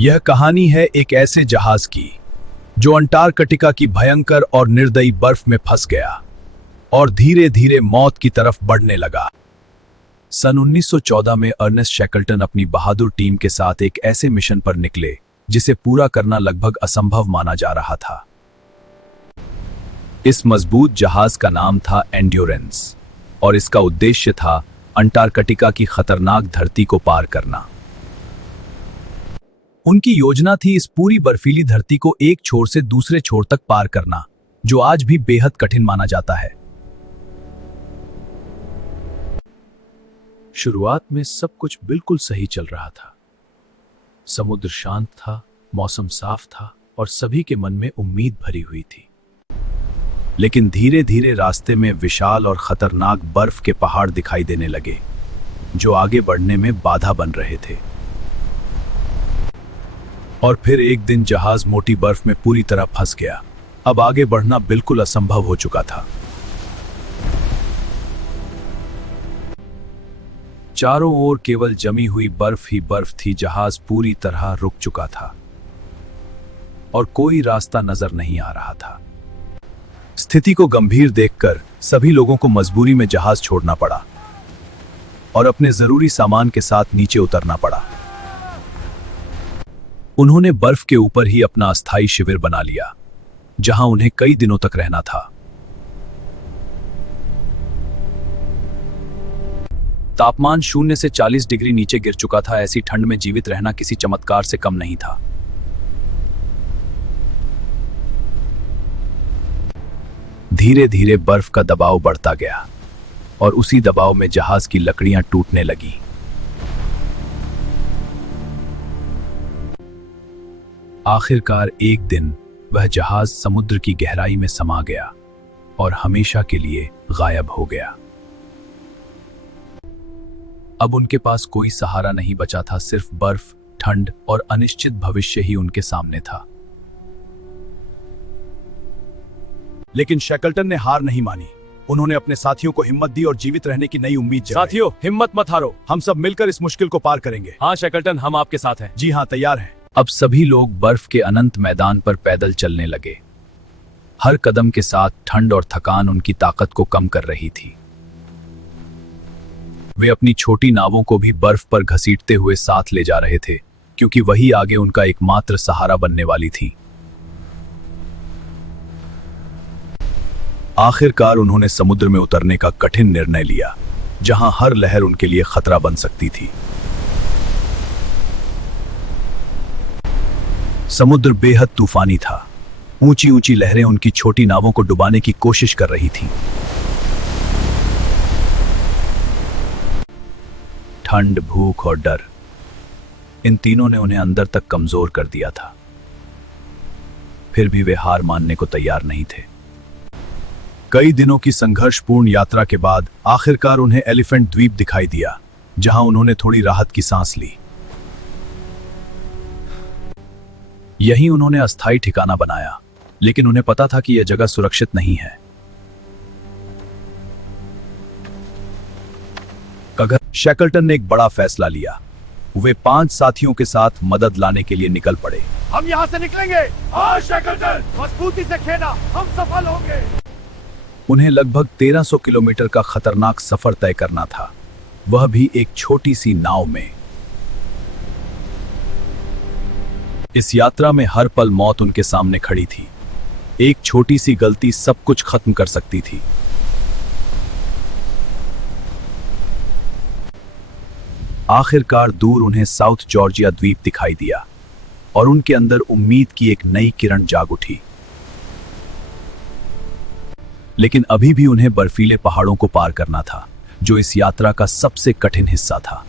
यह कहानी है एक ऐसे जहाज की जो अंटार्कटिका की भयंकर और निर्दयी बर्फ में फंस गया और धीरे धीरे मौत की तरफ बढ़ने लगा। सन 1914 में अर्नेस्ट शैकल्टन अपनी बहादुर टीम के साथ एक ऐसे मिशन पर निकले जिसे पूरा करना लगभग असंभव माना जा रहा था। इस मजबूत जहाज का नाम था एंड्योरेंस और इसका उद्देश्य था अंटार्कटिका की खतरनाक धरती को पार करना। उनकी योजना थी इस पूरी बर्फीली धरती को एक छोर से दूसरे छोर तक पार करना, जो आज भी बेहद कठिन माना जाता है। शुरुआत में सब कुछ बिल्कुल सही चल रहा था। समुद्र शांत था, मौसम साफ था और सभी के मन में उम्मीद भरी हुई थी। लेकिन धीरे धीरे रास्ते में विशाल और खतरनाक बर्फ के पहाड़ दिखाई देने लगे, जो आगे बढ़ने में बाधा बन रहे थे। और फिर एक दिन जहाज मोटी बर्फ में पूरी तरह फंस गया। अब आगे बढ़ना बिल्कुल असंभव हो चुका था। चारों ओर केवल जमी हुई बर्फ ही बर्फ थी। जहाज पूरी तरह रुक चुका था और कोई रास्ता नजर नहीं आ रहा था। स्थिति को गंभीर देखकर सभी लोगों को मजबूरी में जहाज छोड़ना पड़ा और अपने जरूरी सामान के साथ नीचे उतरना पड़ा। उन्होंने बर्फ के ऊपर ही अपना अस्थायी शिविर बना लिया, जहां उन्हें कई दिनों तक रहना था। तापमान 0 से 40 डिग्री नीचे गिर चुका था। ऐसी ठंड में जीवित रहना किसी चमत्कार से कम नहीं था। धीरे धीरे बर्फ का दबाव बढ़ता गया और उसी दबाव में जहाज की लकड़ियां टूटने लगी। आखिरकार एक दिन वह जहाज समुद्र की गहराई में समा गया और हमेशा के लिए गायब हो गया। अब उनके पास कोई सहारा नहीं बचा था। सिर्फ बर्फ, ठंड और अनिश्चित भविष्य ही उनके सामने था। लेकिन शैकल्टन ने हार नहीं मानी। उन्होंने अपने साथियों को हिम्मत दी और जीवित रहने की नई उम्मीद जगाई। साथियों, हिम्मत मत हारो। हम सब मिलकर इस मुश्किल को पार करेंगे। हाँ शैकल्टन, हम आपके साथ हैं। जी हाँ, तैयार हैं। अब सभी लोग बर्फ के अनंत मैदान पर पैदल चलने लगे। हर कदम के साथ ठंड और थकान उनकी ताकत को कम कर रही थी। वे अपनी छोटी नावों को भी बर्फ पर घसीटते हुए साथ ले जा रहे थे, क्योंकि वही आगे उनका एकमात्र सहारा बनने वाली थी। आखिरकार उन्होंने समुद्र में उतरने का कठिन निर्णय लिया, जहां हर लहर उनके लिए खतरा बन सकती थी। समुद्र बेहद तूफानी था। ऊंची ऊंची लहरें उनकी छोटी नावों को डुबाने की कोशिश कर रही थीं। ठंड, भूख और डर, इन तीनों ने उन्हें अंदर तक कमजोर कर दिया था। फिर भी वे हार मानने को तैयार नहीं थे। कई दिनों की संघर्षपूर्ण यात्रा के बाद आखिरकार उन्हें एलिफेंट द्वीप दिखाई दिया, जहां उन्होंने थोड़ी राहत की सांस ली। यहीं उन्होंने अस्थायी ठिकाना बनाया, लेकिन उन्हें पता था कि यह जगह सुरक्षित नहीं है। शैकल्टन ने एक बड़ा फैसला लिया। वे 5 साथियों के साथ मदद लाने के लिए निकल पड़े। हम यहाँ से निकलेंगे। हाँ शैकल्टन, मजबूती से खेना, हम सफल होंगे। उन्हें लगभग 1300 किलोमीटर का खतरनाक सफर तय करना था, वह भी एक छोटी सी नाव में। इस यात्रा में हर पल मौत उनके सामने खड़ी थी। एक छोटी सी गलती सब कुछ खत्म कर सकती थी। आखिरकार दूर उन्हें साउथ जॉर्जिया द्वीप दिखाई दिया और उनके अंदर उम्मीद की एक नई किरण जाग उठी। लेकिन अभी भी उन्हें बर्फीले पहाड़ों को पार करना था, जो इस यात्रा का सबसे कठिन हिस्सा था।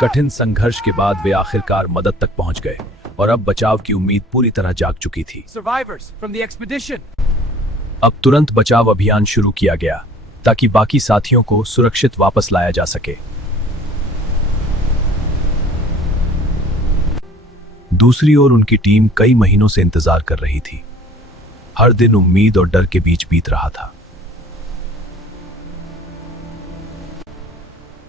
कठिन संघर्ष के बाद वे आखिरकार मदद तक पहुंच गए और अब बचाव की उम्मीद पूरी तरह जाग चुकी थी। अब तुरंत बचाव अभियान शुरू किया गया ताकि बाकी साथियों को सुरक्षित वापस लाया जा सके। दूसरी ओर उनकी टीम कई महीनों से इंतजार कर रही थी। हर दिन उम्मीद और डर के बीच बीत रहा था।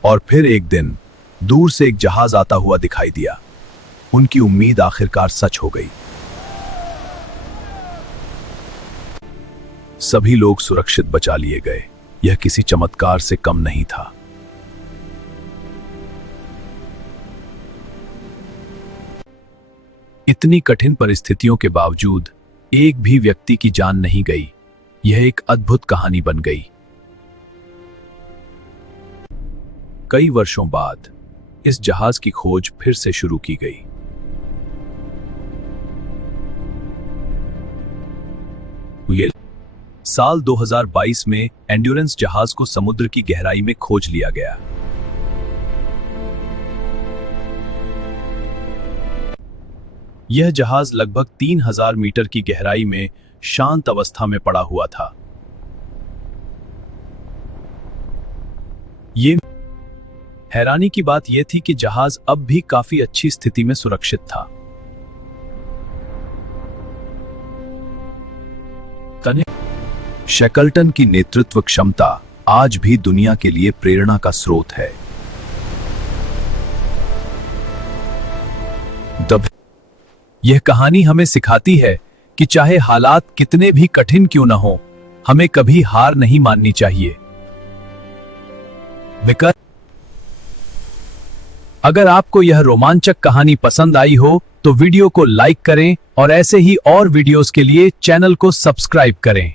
और फिर एक दिन दूर से एक जहाज आता हुआ दिखाई दिया। उनकी उम्मीद आखिरकार सच हो गई। सभी लोग सुरक्षित बचा लिए गए। यह किसी चमत्कार से कम नहीं था। इतनी कठिन परिस्थितियों के बावजूद एक भी व्यक्ति की जान नहीं गई। यह एक अद्भुत कहानी बन गई। कई वर्षों बाद इस जहाज की खोज फिर से शुरू की गई। साल 2022 में एंड्योरेंस जहाज को समुद्र की गहराई में खोज लिया गया। यह जहाज लगभग 3000 मीटर की गहराई में शांत अवस्था में पड़ा हुआ था। हैरानी की बात यह थी कि जहाज अब भी काफी अच्छी स्थिति में सुरक्षित था। शैकल्टन की नेतृत्व क्षमता आज भी दुनिया के लिए प्रेरणा का स्रोत है। यह कहानी हमें सिखाती है कि चाहे हालात कितने भी कठिन क्यों न हो, हमें कभी हार नहीं माननी चाहिए। अगर आपको यह रोमांचक कहानी पसंद आई हो तो वीडियो को लाइक करें और ऐसे ही और वीडियोस के लिए चैनल को सब्सक्राइब करें।